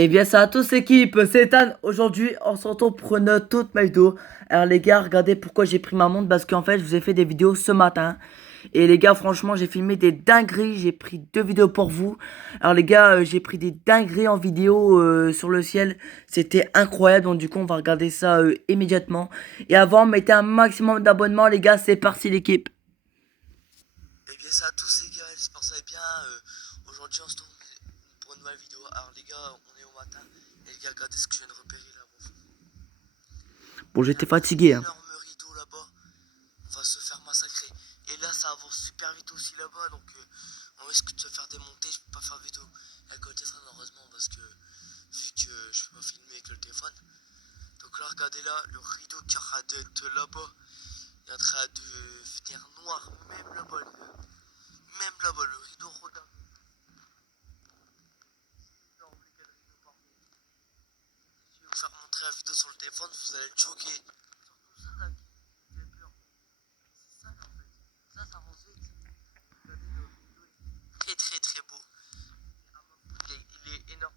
Et bien ça à tous l'équipe, c'est Ethan. Aujourd'hui, on se retrouve pour une toute ma vidéo. Alors les gars, regardez pourquoi j'ai pris ma montre. Parce qu'en fait, je vous ai fait des vidéos ce matin. Et les gars, franchement, j'ai filmé des dingueries. J'ai pris deux vidéos pour vous. Alors les gars, j'ai pris des dingueries en vidéo sur le ciel. C'était incroyable. Donc du coup, on va regarder ça immédiatement. Et avant, mettez un maximum d'abonnements les gars. C'est parti l'équipe. Et bien ça à tous les gars, j'espère que vous allez bien. Aujourd'hui on se trouve pour une nouvelle vidéo. Alors les gars, on est au matin. Et les gars, regardez ce que je viens de repérer là. Bon, Bon, il y a j'étais un fatigué, hein. énorme rideau là-bas. On va se faire massacrer. Et là ça avance super vite aussi là-bas. Donc on risque de se faire démonter. Je peux pas faire vidéo avec le téléphone malheureusement. Parce que vu que je peux pas filmer avec le téléphone. Donc là regardez là, le rideau qui est en train d'être là-bas. Il est en train de venir noir. Même là-bas les gars. Même là-bas, le rideau rodin. Je vais vous faire montrer la vidéo sur le téléphone, vous allez être choqués. Surtout ça là qui fait peur. C'est ça là en fait. Ça avance vite. Regardez le rideau, il est très très très beau. Il est énorme.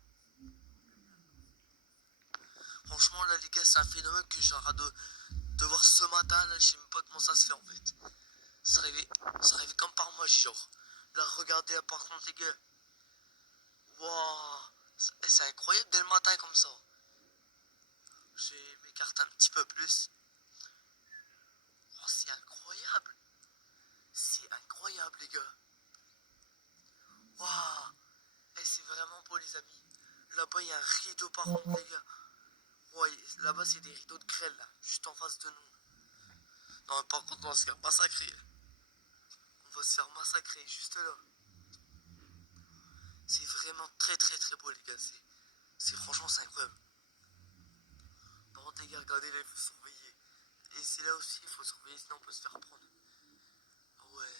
Franchement là les gars, c'est un phénomène que j'ai hâte de voir ce matin là, je sais même pas comment ça se fait en fait. Ça arrivait comme par magie genre. Là regardez là par contre les gars. Waouh. C'est incroyable dès le matin comme ça. Je vais m'écarter un petit peu plus. Oh, c'est incroyable. C'est incroyable, les gars. Waouh. Et c'est vraiment beau, les amis. Là-bas, il y a un rideau, par contre, les gars. Ouais, là-bas, c'est des rideaux de grêle, là. Juste en face de nous. Non, mais par contre, on va se faire massacrer. On va se faire massacrer, juste là. C'est vraiment très, très, très beau, les gars. Franchement, c'est incroyable. Par contre, les gars, regardez, là, il faut surveiller. Et c'est là aussi, il faut surveiller, sinon on peut se faire prendre. Ah ouais.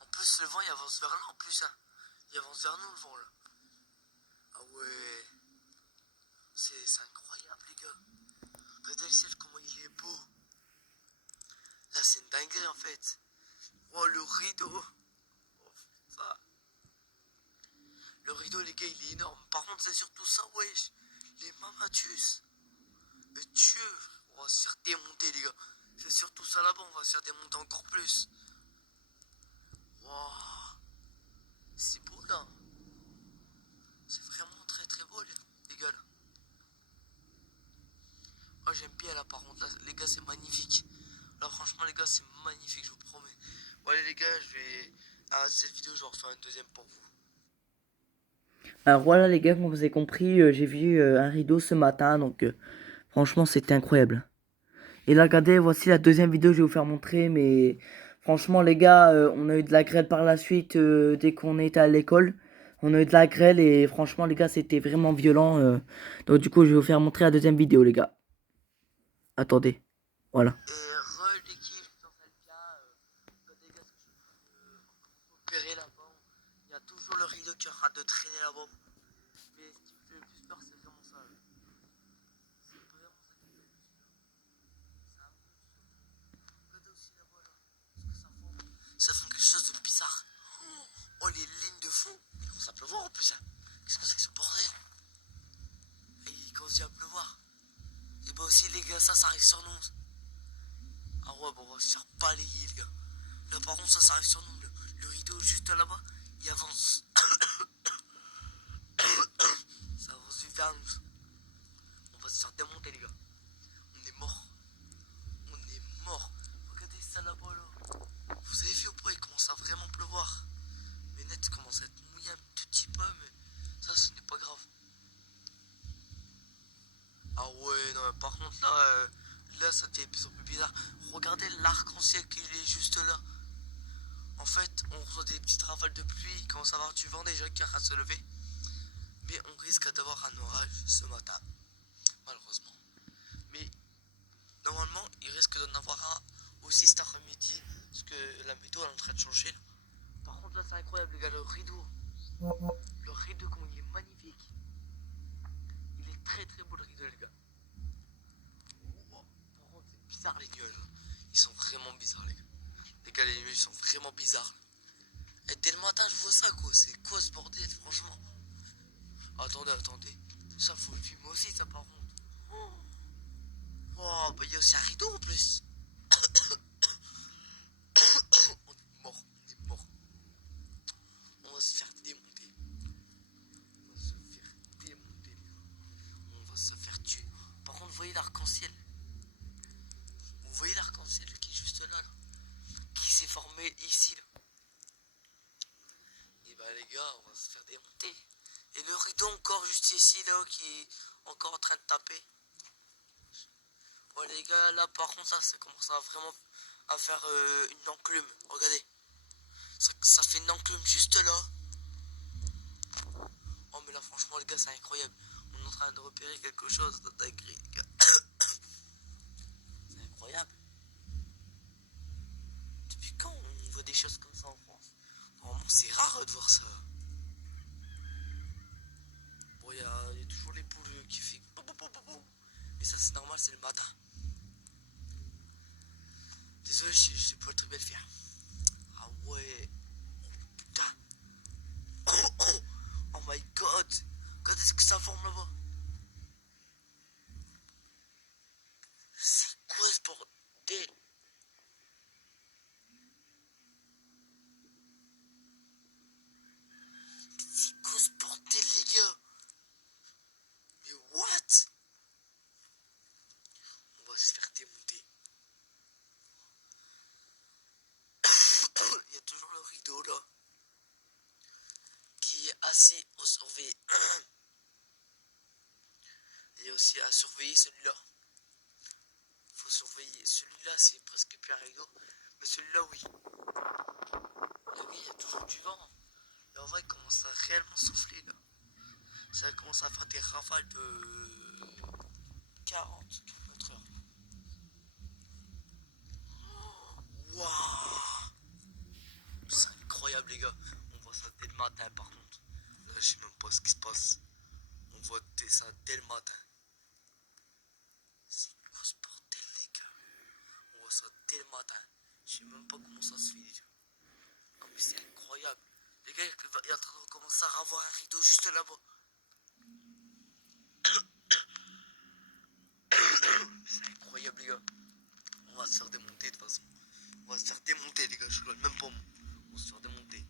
En plus, le vent, il avance vers là, en plus, hein. Il avance vers nous, le vent, là. Ah ouais. C'est incroyable, les gars. Regardez le ciel, comment il est beau. Là, c'est une dinguerie, en fait. Oh, le rideau. Oh, ça. Le rideau, les gars, il est énorme. Par contre, c'est surtout ça, wesh. Les mamatus. Le Dieu. On va se faire démonter, les gars. C'est surtout ça là-bas, on va se faire démonter encore plus. Waouh. C'est beau, là. C'est vraiment très, très beau, les gars, là. Oh, j'aime bien, là, par contre, là, les gars, c'est magnifique. Là, franchement, les gars, c'est magnifique, je vous promets. Bon, allez, les gars, je vais. À cette vidéo, je vais en refaire une deuxième pour vous. Alors voilà les gars, comme vous avez compris, j'ai vu un rideau ce matin. Donc franchement, c'était incroyable. Et là, regardez, voici la deuxième vidéo que je vais vous faire montrer. Mais franchement, les gars, on a eu de la grêle par la suite dès qu'on était à l'école. On a eu de la grêle et franchement, les gars, c'était vraiment violent. Donc, du coup, je vais vous faire montrer la deuxième vidéo, les gars. Attendez. Voilà. Et l'équipe, ça va bien. Regardez, les gars, ce que je peux repérer là-bas. Il y a toujours le rideau qui est en train de traîner là-bas. Mais ce qui me fait le plus peur, c'est vraiment ça. C'est vraiment ça qui me fait le plus peur. C'est un monstre. Regardez aussi là-bas, là. Ce que ça fait. Ça fait quelque chose de bizarre. Oh, les lignes de fond. Il commence à pleuvoir en plus, hein. Qu'est-ce que c'est que ce bordel? Et il commence à pleuvoir. Et bah aussi, les gars, ça arrive sur nous. Ah ouais, bon, on va se faire balayer, les gars. Là, par contre, ça arrive sur nous. Le rideau juste là-bas, il avance. Ça avance vite vers nous. On va se faire démonter, les gars. On est mort. On est mort. Regardez ça là-bas, là. Vous avez vu ou pas, il commence à vraiment pleuvoir. Mais net commence à être mouillé un tout petit peu, mais ça, ce n'est pas grave. Ah ouais, non, mais par contre, là, là, ça devient de plus en plus bizarre. Regardez l'arc-en-ciel qui est juste là. En fait, on reçoit des petites rafales de pluie, il commence à avoir du vent déjà qui a se lever. Mais on risque d'avoir un orage ce matin, malheureusement. Mais normalement, il risque d'en avoir un aussi cet après-midi, parce que la météo est en train de changer. Par contre, là, c'est incroyable, les gars, le rideau. Le rideau, comme il est magnifique. Il est très très beau, le rideau, les gars. Wow. Par contre, c'est bizarre, les nuages. Ils sont vraiment bizarres, les gars. Les gars, les nuages sont vraiment bizarres. Et dès le matin, je vois ça, quoi. C'est quoi ce bordel, franchement? Attendez. Ça, faut le filmer aussi, ça, par contre. Oh, bah, il y a aussi un rideau en plus. On est mort, on est mort. On va se faire démonter. On va se faire démonter, les gars. On va se faire tuer. Par contre, vous voyez l'arc-en-ciel? Vous voyez l'arc-en-ciel qui est juste là, là? Qui s'est formé ici, là? Et bah, les gars, on va se faire démonter. Et le rideau encore juste ici, là, qui est encore en train de taper. Ouais, les gars, là, par contre, ça commence à vraiment à faire une enclume. Regardez. Ça fait une enclume juste là. Oh, mais là, franchement, les gars, c'est incroyable. On est en train de repérer quelque chose dans ta grille, les gars. C'est incroyable. Depuis quand on voit des choses comme ça en France? Normalement, c'est rare de voir ça. Bon, il y a toujours les poules qui font pou, pou, pou, pou, pou. Mais ça, c'est normal, c'est le matin. Désolé, je sais pas très bien le faire. Ah ouais. Putain. Oh my god. Quand est-ce que ça forme là-bas? C'est quoi ce bordel? C'est quoi ce bordel, les gars? Mais what? On va se faire démonter. Il y a toujours le rideau là qui est assis au surveiller. Il y a aussi à surveiller celui-là. Faut surveiller celui-là, c'est presque plus un rideau. Mais celui-là, oui. Mais il y a toujours du vent. Et en vrai, il commence à réellement souffler là. Ça commence à faire des rafales de 40 km/h. Waouh! C'est incroyable, les gars. On voit ça dès le matin, par contre. Là, je sais même pas ce qui se passe. On voit ça dès le matin. C'est quoi ce bordel, les gars? On voit ça dès le matin. Je sais même pas comment ça se fait, déjà. Non, mais c'est incroyable. Les gars, il est en train de commencer à avoir un rideau juste là-bas. C'est incroyable, les gars. On va se faire démonter, de toute façon. On va se faire démonter, les gars. Je rigole même pas, moi. On va se faire démonter.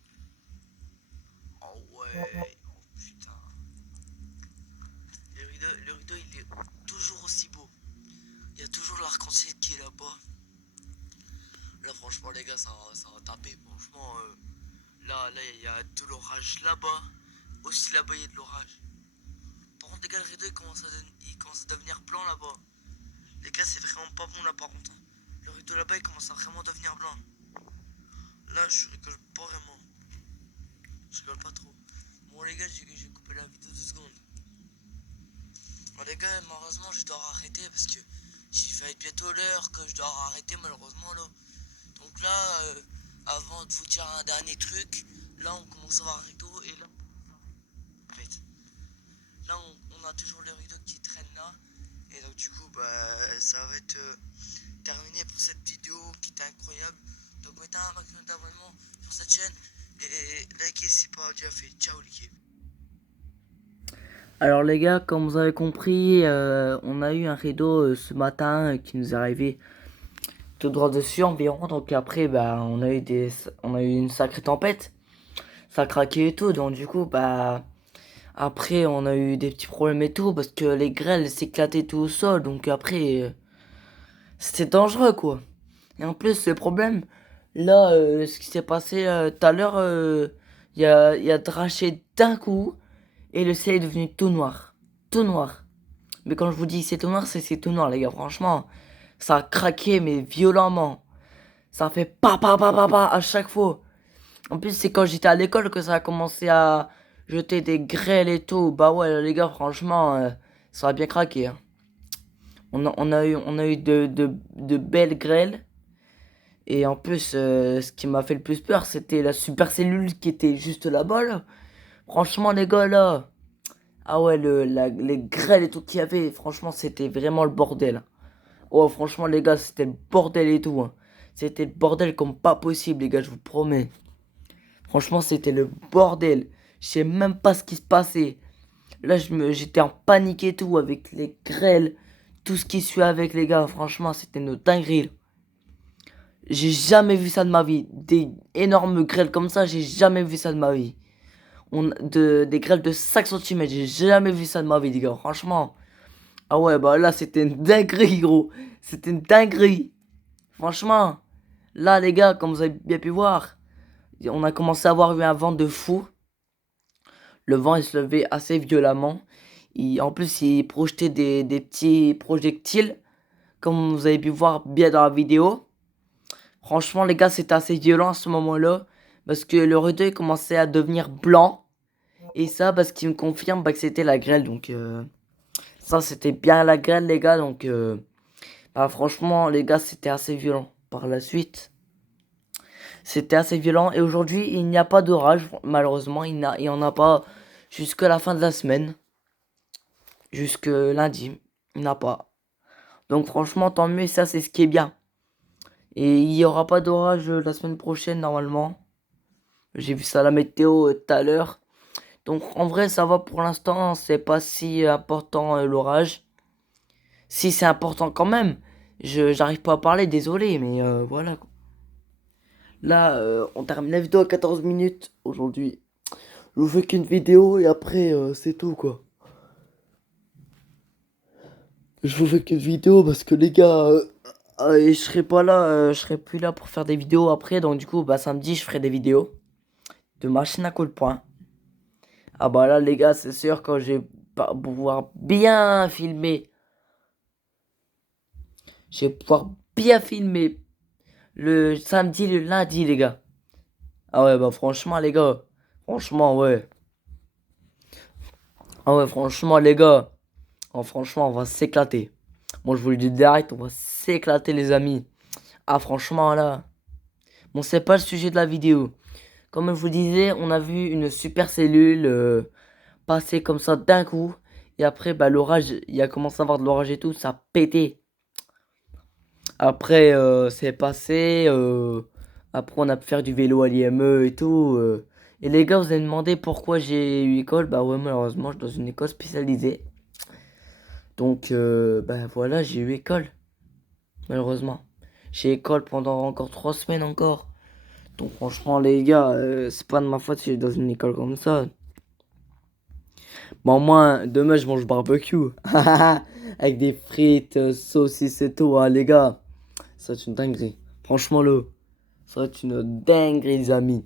Oh ouais. Oh putain. Le rideau, il est toujours aussi beau. Il y a toujours l'arc-en-ciel qui est là-bas. Là, franchement, les gars, ça va taper. Franchement, là, il y a de l'orage là-bas. Aussi là-bas, il y a de l'orage. Par contre, les gars, le rideau, il commence à devenir blanc là-bas. Les gars, c'est vraiment pas bon là, par contre. Le rideau là-bas, il commence à vraiment devenir blanc. Là, je rigole pas vraiment. Je rigole pas trop. Bon, les gars, j'ai coupé la vidéo 2 secondes. Bon, les gars, malheureusement, je dois arrêter parce que j'ai fait bientôt l'heure que je dois arrêter, malheureusement, là. Donc là, avant de vous dire un dernier truc, là, on commence à voir un rideau et là, en fait, là, on a toujours le rideau qui traîne là. Et donc, du coup, bah, ça va être terminé pour cette vidéo qui était incroyable. Donc, mettez un maximum d'abonnements sur cette chaîne et likez si pas déjà fait. Ciao, l'équipe. Alors les gars, comme vous avez compris, on a eu un rideau ce matin qui nous est arrivé tout droit dessus environ. Donc après, bah, on a eu une sacrée tempête. Ça craquait et tout. Donc du coup, bah, après, on a eu des petits problèmes et tout parce que les grêles s'éclataient tout au sol. Donc après, c'était dangereux quoi. Et en plus, le problème, là, ce qui s'est passé tout à l'heure, il y a draché d'un coup et le ciel est devenu tout noir. Tout noir. Mais quand je vous dis c'est tout noir, c'est tout noir, les gars. Franchement, ça a craqué, mais violemment. Ça fait pa à chaque fois. En plus, c'est quand j'étais à l'école que ça a commencé à jeter des grêles et tout. Bah ouais, les gars, franchement, ça a bien craqué, hein. On a eu de belles grêles. Et en plus, ce qui m'a fait le plus peur, c'était la supercellule qui était juste là-bas, là. Franchement, les gars, là. Ah ouais, les grêles et tout qu'il y avait, franchement, c'était vraiment le bordel. Oh, franchement, les gars, c'était le bordel et tout, hein. C'était le bordel comme pas possible, les gars, je vous promets. Franchement, c'était le bordel. Je sais même pas ce qui se passait. Là, j'étais en panique et tout avec les grêles, tout ce qui suit avec les gars. Franchement, c'était une dinguerie. J'ai jamais vu ça de ma vie. Des énormes grêles comme ça, j'ai jamais vu ça de ma vie. Des grêles de 5 centimètres, j'ai jamais vu ça de ma vie, les gars. Franchement. Ah ouais, bah là, c'était une dinguerie, gros. C'était une dinguerie. Franchement. Là, les gars, comme vous avez bien pu voir, on a commencé à avoir eu un vent de fou. Le vent, il se levait assez violemment. En plus, il projetait des petits projectiles, comme vous avez pu voir bien dans la vidéo. Franchement, les gars, c'était assez violent à ce moment-là. Parce que le rideau commençait à devenir blanc. Et ça, parce qu'il me confirme bah, que c'était la grêle. Donc, ça, c'était bien la grêle, les gars. Donc, bah, franchement, les gars, c'était assez violent. Par la suite, c'était assez violent. Et aujourd'hui, il n'y a pas d'orage. Malheureusement, il n'y en a pas jusqu'à la fin de la semaine. Jusque lundi. Il n'y en a pas. Donc, franchement, tant mieux. Et ça, c'est ce qui est bien. Et il n'y aura pas d'orage la semaine prochaine, normalement. J'ai vu ça à la météo tout à l'heure. Donc en vrai ça va pour l'instant, c'est pas si important l'orage. Si c'est important quand même, j'arrive pas à parler, désolé, mais voilà. Là, on termine la vidéo à 14 minutes aujourd'hui. Je vous fais qu'une vidéo et après c'est tout quoi. Je vous fais qu'une vidéo parce que les gars, je serai pas là, je serai plus là pour faire des vidéos après. Donc du coup, bah samedi, je ferai des vidéos de machine à coup de poing. Ah bah là les gars, c'est sûr quand je vais pouvoir bien filmer. Je vais pouvoir bien filmer le samedi, le lundi, les gars. Ah ouais, bah franchement, les gars. Franchement, ouais. Ah ouais, franchement, les gars. Oh, franchement, on va s'éclater. Moi, je vous le dis direct, on va s'éclater, les amis. Ah, franchement, là. Bon, c'est pas le sujet de la vidéo. Comme je vous disais, on a vu une super cellule passer comme ça d'un coup. Et après, bah, l'orage, il a commencé à avoir de l'orage et tout, ça a pété. Après, c'est passé. Après, on a pu faire du vélo à l'IME et tout. Et les gars, vous avez demandé pourquoi j'ai eu école. Bah ouais, malheureusement, je suis dans une école spécialisée. Donc, bah voilà, j'ai eu école. Malheureusement. J'ai école pendant encore 3 semaines encore. Donc, franchement, les gars, c'est pas de ma faute si je suis dans une école comme ça. Bon, moi, demain, je mange barbecue. Avec des frites, saucisses et tout, hein, les gars. Ça, c'est une dinguerie. Franchement, ça va être une dinguerie, les amis.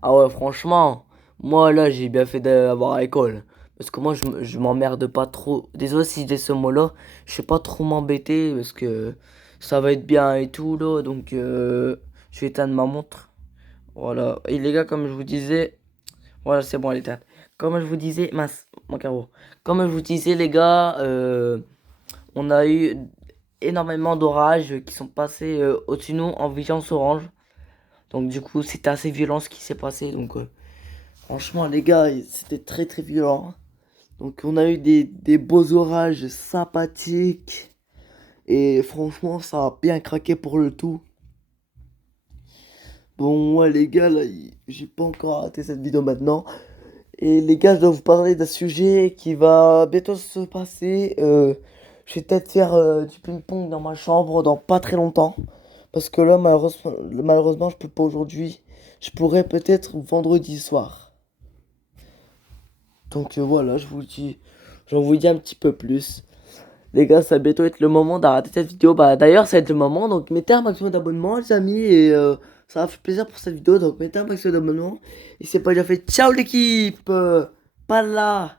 Ah ouais, franchement, moi là, j'ai bien fait d'avoir à l'école. Parce que moi, je m'emmerde pas trop. Désolé si je dis ce mot-là. Je sais pas trop m'embêter parce que ça va être bien et tout, là. Donc, je vais éteindre ma montre. Voilà. Et les gars, comme je vous disais, voilà, c'est bon, elle est éteinte. Comme je vous disais, mince, mon carreau. Comme je vous disais, les gars, on a eu énormément d'orages qui sont passés au-dessus de nous en vigilance orange. Donc du coup, c'était assez violent ce qui s'est passé. Donc franchement, les gars, c'était très très violent. Donc on a eu des beaux orages sympathiques. Et franchement, ça a bien craqué pour le tout. Bon, ouais, les gars, là, j'ai pas encore arrêté cette vidéo maintenant. Et les gars, je dois vous parler d'un sujet qui va bientôt se passer. Je vais peut-être faire du ping-pong dans ma chambre dans pas très longtemps. Parce que là, malheureusement, je peux pas aujourd'hui. Je pourrais peut-être vendredi soir. Donc voilà, j'en vous dis un petit peu plus. Les gars, ça va bientôt être le moment d'arrêter cette vidéo. Bah d'ailleurs, ça va être le moment. Donc mettez un maximum d'abonnements, les amis. Et ça va faire plaisir pour cette vidéo. Donc mettez un maximum d'abonnements. Et c'est pas déjà fait. Ciao l'équipe. Pas là.